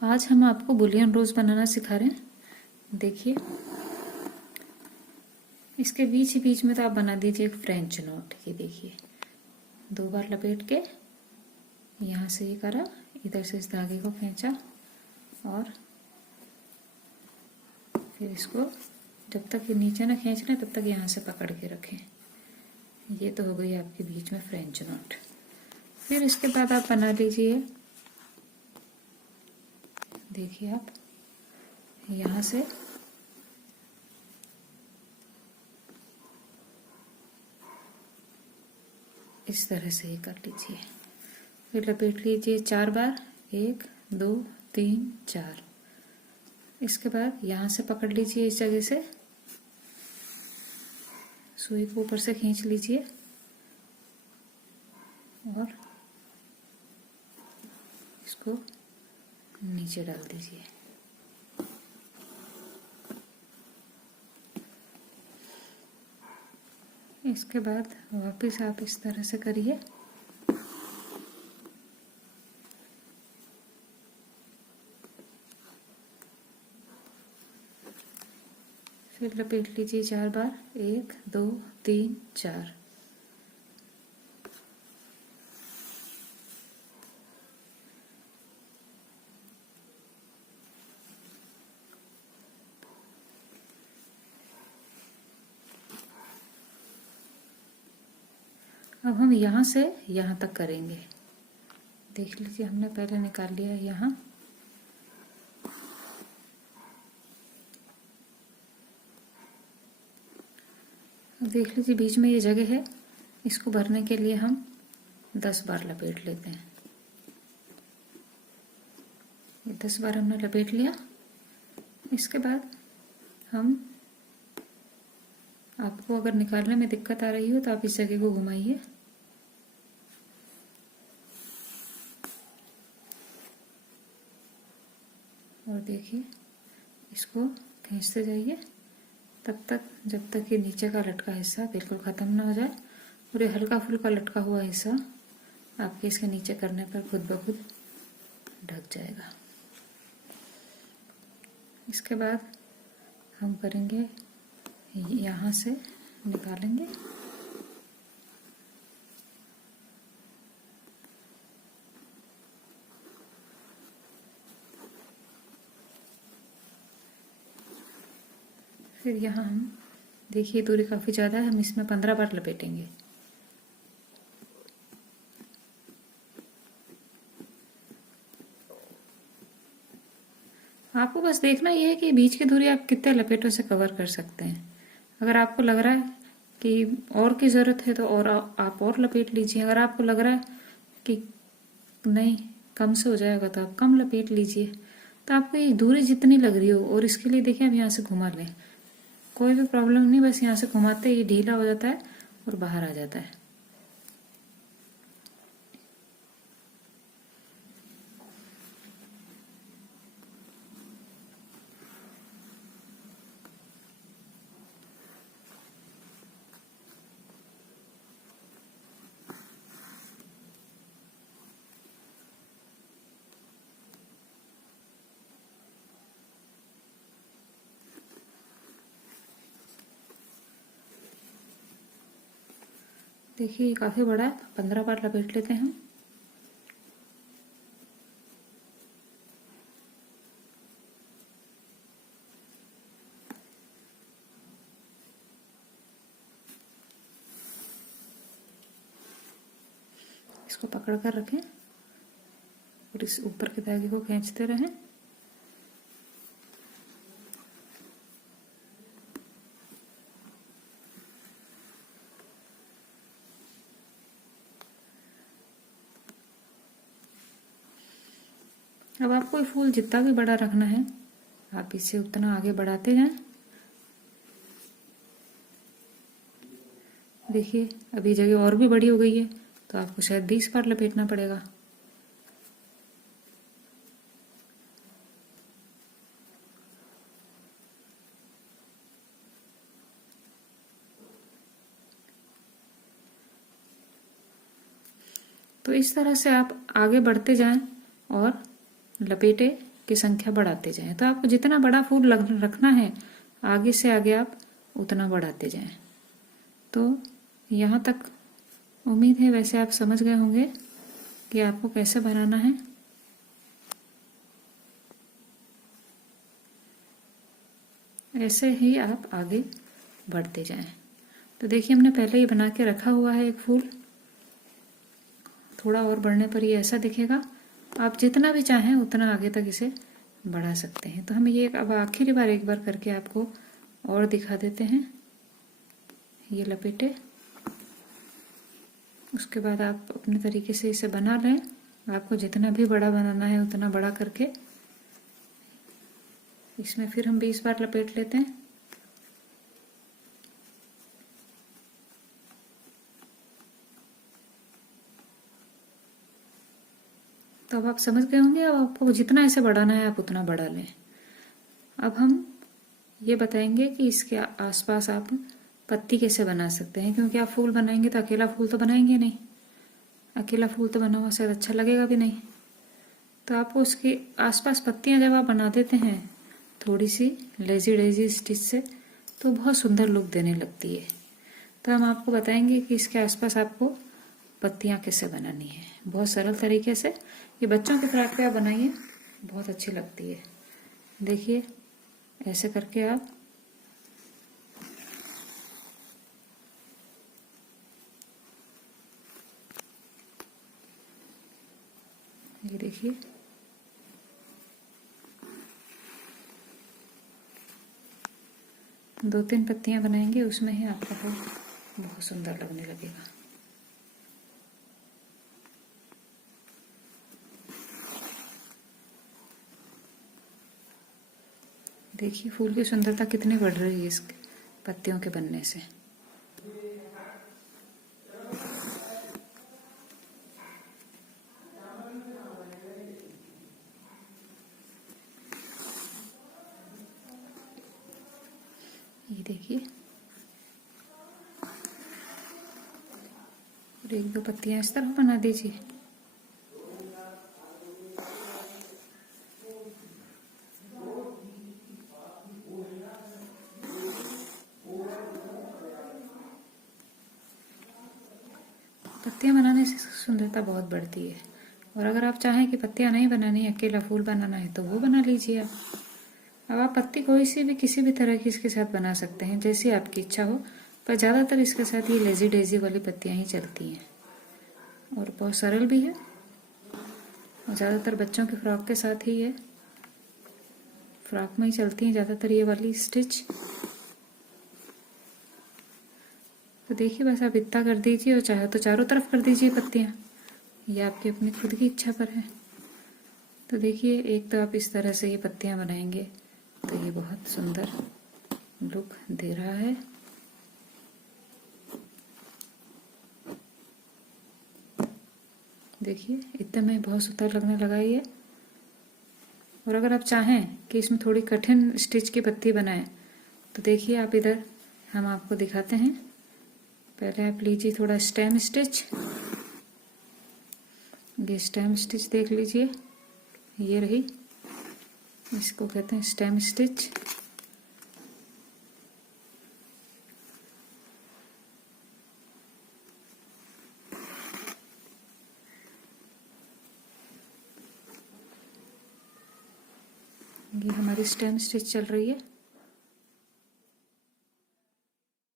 आज हम आपको बुलियन रोज बनाना सिखा रहे हैं। देखिए, इसके बीच ही बीच में तो आप बना दीजिए एक फ्रेंच नोट। ये देखिए, 2 बार लपेट के यहाँ से ये करा, इधर से इस धागे को खींचा और फिर इसको जब तक ये नीचे ना खींच रहे तब तक यहाँ से पकड़ के रखें। ये तो हो गई आपके बीच में फ्रेंच नोट। फिर इसके बाद आप बना लीजिए, देखिए आप यहाँ से इस तरह से ही कर लीजिए। फिर लपेट लीजिए 4 बार, 1 2 3 4। इसके बाद यहाँ से पकड़ लीजिए, इस जगह से सुई को ऊपर से खींच लीजिए और इसको नीचे डाल दीजिए। इसके बाद वापस आप इस तरह से करिए। फिर लपेट लीजिए 4 बार, 1 2 3 4। अब हम यहाँ से यहाँ तक करेंगे। देख लीजिए, हमने पहले निकाल लिया है यहाँ। देख लीजिए, बीच में ये जगह है, इसको भरने के लिए हम 10 बार लपेट लेते हैं। 10 बार हमने लपेट लिया। इसके बाद हम, आपको अगर निकालने में दिक्कत आ रही हो तो आप इस जगह को घुमाइए और देखिए, इसको खींचते जाइए तब तक जब तक ये नीचे का लटका हिस्सा बिल्कुल ख़त्म ना हो जाए और ये हल्का फुल्का लटका हुआ हिस्सा आपके इसके नीचे करने पर खुद ब खुद ढक जाएगा। इसके बाद हम करेंगे, यहाँ से निकालेंगे फिर यहाँ हम, देखिए दूरी काफ़ी ज़्यादा है, हम इसमें 15 बार लपेटेंगे। आपको बस देखना ये है कि बीच की दूरी आप कितने लपेटों से कवर कर सकते हैं। अगर आपको लग रहा है कि और की ज़रूरत है तो और आप और लपेट लीजिए। अगर आपको लग रहा है कि नहीं कम से हो जाएगा तो आप कम लपेट लीजिए। तो आपको ये दूरी जितनी लग रही हो, और इसके लिए देखिए आप यहाँ से घुमा लें, कोई भी प्रॉब्लम नहीं, बस यहाँ से घुमाते ये ढीला हो जाता है और बाहर आ जाता है। देखिए ये काफ़ी बड़ा है, 15 बार लपेट लेते हैं हम। इसको पकड़ कर रखें और इस ऊपर के धागे को खींचते रहें। अब आपको ये फूल जितना भी बड़ा रखना है आप इसे उतना आगे बढ़ाते जाएं। देखिए अभी जगह और भी बड़ी हो गई है तो आपको शायद 20 बार लपेटना पड़ेगा। तो इस तरह से आप आगे बढ़ते जाएं और लपेटे की संख्या बढ़ाते जाएं। तो आपको जितना बड़ा फूल रखना है आगे से आगे आप उतना बढ़ाते जाएं। तो यहाँ तक उम्मीद है वैसे आप समझ गए होंगे कि आपको कैसे बनाना है। ऐसे ही आप आगे बढ़ते जाएं। तो देखिए हमने पहले ही बना के रखा हुआ है एक फूल। थोड़ा और बढ़ने पर ये ऐसा दिखेगा। आप जितना भी चाहें उतना आगे तक इसे बढ़ा सकते हैं। तो हम ये अब आखिरी बार एक बार करके आपको और दिखा देते हैं। ये लपेटे, उसके बाद आप अपने तरीके से इसे बना लें। आपको जितना भी बड़ा बनाना है उतना बड़ा करके इसमें फिर हम 20 बार लपेट लेते हैं। तो अब आप समझ गए होंगे। अब आपको जितना इसे बढ़ाना है आप उतना बढ़ा लें। अब हम ये बताएंगे कि इसके आसपास आप पत्ती कैसे बना सकते हैं, क्योंकि आप फूल बनाएंगे तो अकेला फूल तो बनाएंगे नहीं। अकेला फूल तो बना हुआ शायद अच्छा लगेगा भी नहीं। तो आपको उसके आसपास पत्तियां जब आप बना देते हैं थोड़ी सी लेजी डेजी स्टिच से, तो बहुत सुंदर लुक देने लगती है। तो हम आपको बताएंगे कि इसके आसपास आपको पत्तियां कैसे बनानी है, बहुत सरल तरीके से। ये बच्चों के फ्रॉक पे आप बनाइए, बहुत अच्छी लगती है। देखिए ऐसे करके आप ये देखिए, दो तीन पत्तियां बनाएंगे उसमें ही आपका फूल बहुत सुंदर लगने लगेगा। देखिए फूल की सुंदरता कितनी बढ़ रही है इस पत्तियों के बनने से। ये देखिए, और एक दो पत्तियां इस तरह बना दीजिए। पत्तियां बनाने से सुंदरता बहुत बढ़ती है। और अगर आप चाहें कि पत्तियां नहीं बनानी, अकेला फूल बनाना है, तो वो बना लीजिए आप। अब आप पत्ती कोई सी भी किसी भी तरह की इसके साथ बना सकते हैं, जैसी आपकी इच्छा हो। पर ज़्यादातर इसके साथ ये लेजी डेजी वाली पत्तियां ही चलती हैं और बहुत सरल भी है। और ज़्यादातर बच्चों के फ्रॉक के साथ ही है, फ्रॉक में ही चलती हैं ज़्यादातर ये वाली स्टिच। तो देखिए बस आप इतना कर दीजिए, और चाहे तो चारों तरफ कर दीजिए पत्तियां। ये आपकी अपनी खुद की इच्छा पर है। तो देखिए एक तो आप इस तरह से ये पत्तियां बनाएंगे तो ये बहुत सुंदर लुक दे रहा है। देखिए इतने में बहुत सुंदर लगने लगा ये। और अगर आप चाहें कि इसमें थोड़ी कठिन स्टिच की पत्ती बनाएं, तो देखिए आप इधर हम आपको दिखाते हैं। पहले आप लीजिए थोड़ा स्टेम स्टिच। ये स्टेम स्टिच देख लीजिए, ये रही, इसको कहते हैं स्टेम स्टिच। ये हमारी स्टेम स्टिच चल रही है।